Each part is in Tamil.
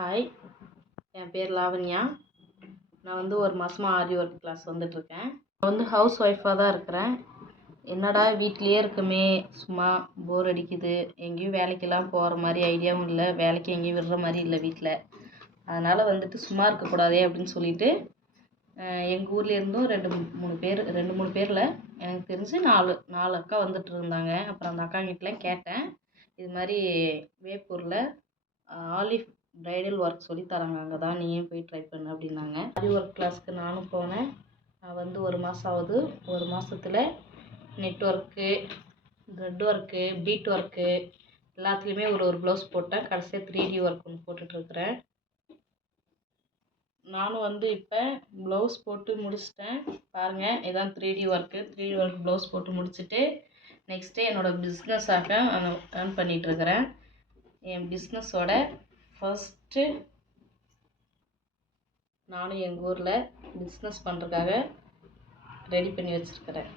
ஹாய், என் பேர் லாவண்யா. நான் வந்து ஒரு மாதமாக ஆரி ஒர்க் கிளாஸ் வந்துட்டுருக்கேன். நான் வந்து ஹவுஸ் ஒய்ஃபாக தான் இருக்கிறேன். என்னடா வீட்லேயே இருக்கமே, சும்மா போர் அடிக்குது, எங்கேயும் வேலைக்கெல்லாம் போகிற மாதிரி ஐடியாவும் இல்லை, வேலைக்கு எங்கேயும் விடுற மாதிரி இல்லை வீட்டில். அதனால் வந்துட்டு சும்மா இருக்கக்கூடாதே அப்படின்னு சொல்லிட்டு எங்கள் ஊர்லேருந்தும் ரெண்டு மூணு பேரில் எனக்கு தெரிஞ்சு நாலு அக்கா வந்துட்டு இருந்தாங்க. அப்புறம் அந்த அக்கா கிட்டலாம் கேட்டேன், இது மாதிரி வேப்பூரில் ஆலிவ் ப்ரைடல் ஒர்க் சொல்லி தராங்க, அங்கே தான் நீயே போய் ட்ரை பண்ணு அப்படின்னாங்க. ஆரி ஒர்க் கிளாஸ்க்கு நானும் போனேன். நான் வந்து ஒரு மாதம் ஆகுது. ஒரு மாதத்தில் net work, thread work, beat work எல்லாத்துலேயுமே ஒரு ப்ளவுஸ் போட்டேன். கடைசியாக 3D ஒர்க் ஒன்று போட்டுட்ருக்குறேன். நானும் வந்து இப்போ ப்ளவுஸ் போட்டு முடிச்சிட்டேன். பாருங்கள், இதான் 3D work. 3D work blouse போட்டு முடிச்சுட்டு நெக்ஸ்ட்டு என்னோடய பிஸ்னஸாக ஏர்ன் பண்ணிகிட்ருக்கிறேன். என் பிஸ்னஸோட ஃபஸ்ட்டு நானும் எங்கள் ஊரில் பிஸ்னஸ் பண்ணுறதுக்காக ரெடி பண்ணி வச்சுருக்கிறேன்.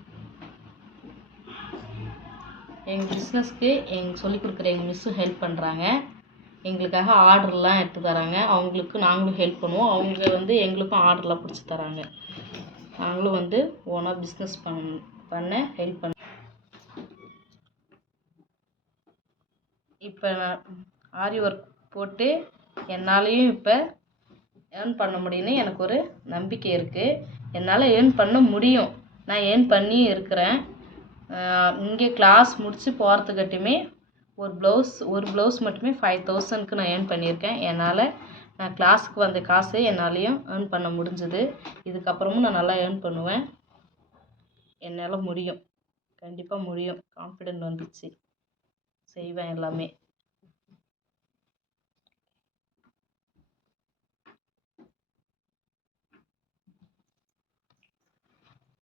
எங்கள் பிஸ்னஸ்க்கு சொல்லிக் கொடுக்குற எங்கள் மிஸ்ஸும் ஹெல்ப் பண்ணுறாங்க. எங்களுக்காக ஆர்டர்லாம் எடுத்து தராங்க. அவங்களுக்கு நாங்களும் ஹெல்ப் பண்ணுவோம். அவங்க வந்து எங்களுக்கும் ஆர்டர்லாம் பிடிச்சி தராங்க. நாங்களும் வந்து ஓனாக பிஸ்னஸ் பண்ண ஹெல்ப் பண்ண. இப்போ நான் ஆரி ஒர்க் போட்டு என்னாலையும் இப்போ ஏர்ன் பண்ண முடியும்னு எனக்கு ஒரு நம்பிக்கை இருக்குது. என்னால் ஏர்ன் பண்ண முடியும். நான் ஏர்ன் பண்ணி இருக்கிறேன். இங்கே கிளாஸ் முடித்து போகிறதுக்கட்டுமே ஒரு ப்ளவுஸ் மட்டுமே 5000க்கு நான் ஏர்ன் பண்ணியிருக்கேன். நான் கிளாஸுக்கு வந்த காசு என்னாலையும் ஏர்ன் பண்ண முடிஞ்சுது. இதுக்கப்புறமும் நான் நல்லா ஏர்ன் பண்ணுவேன். என்னால் முடியும், கண்டிப்பாக முடியும். கான்ஃபிடென்ட் வந்துச்சு, செய்வேன் எல்லாமே.